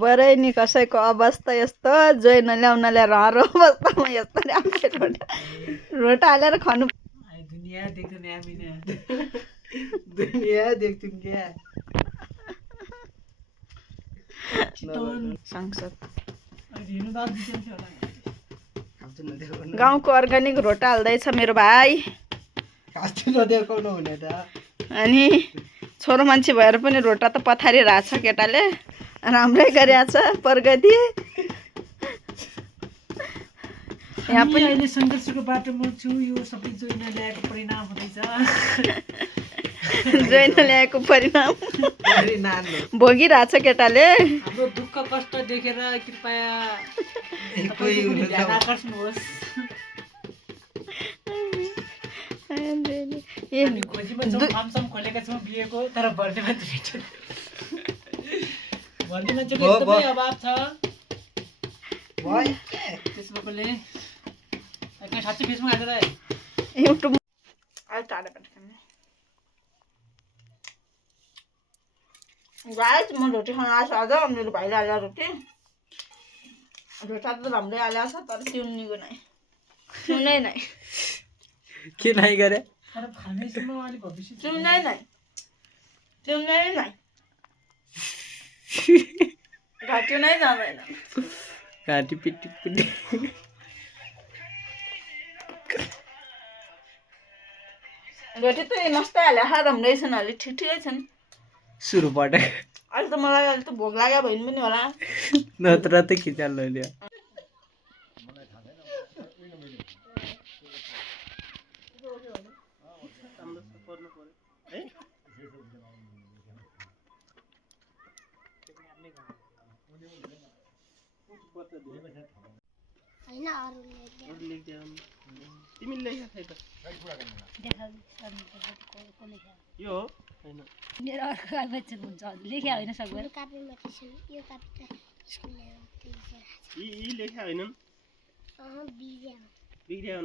बरै नि कसैको अवस्था यस्तो जोइ नल्याउन ल्याएर हरो अवस्थामा यस्तो रोटा हालेर खानु दुनियाँ देख्छु नि हामीले दुनियाँ देख्छौँ क्या संसद हिँड्नु त दिन्छ होला गाउँको अर्ग्यानिक रोटा हाल्दैछ मेरो भाइ खाँच्छु नदेखाउनु हुने त अनि छोरो मान्छे भएर पनि रोटा त पथारिरहेछ केटाले राम्रै गरिरहेछ प्रगति यहाँ पनि अहिले सङ्घर्षको बाटोमा छु यो सबै जोइन ल्याएको परिणाम हुँदैछ जोइन ल्याएको परिणाम भोगिरहेछ केटाले हाम्रो दुःख कष्ट देखेर कृपया ध्यान आकर्षनुहोस् हामी खोजीमा छौँ फार्मसम खोलेका छौँ बिहेको तर भर्ने मान्छे भेट्छ भर्ने मान्छेको एकदमै अभाव छ फेसबुकले साँच्चै फेसबुक हालेर युट्युब गाइस म रोटी खान आएको आज मेरो भाइले हालेर रोटी रोटा त राम्रै हालेको छ तर तिउनीको नै तिउनै नै के नाइ गरे तर खानेसम्म अलिक भविष्य तिउनै नै तिउनै नै घाँटी नै जाँदैन घाँटी पिटी पिटी रोटी त मस्तै हाल्यो राम्रै छन् अलिक ठिक ठिकै छन् सुरुबाट अहिले त मलाई अहिले त भोक लाग्यो भने पनि होला नत्र त खिचाल लैल्यो हैन अरु लेख्दै तिमीले लेख्या खै त यो हो हैन मेरो अर्को कागज हुन्छ लेख्या होइन सक्दैन कापीमा थिएन यो कापी त स्कुलले यी लेख्या हैनन् बिग्रिया बिग्रिया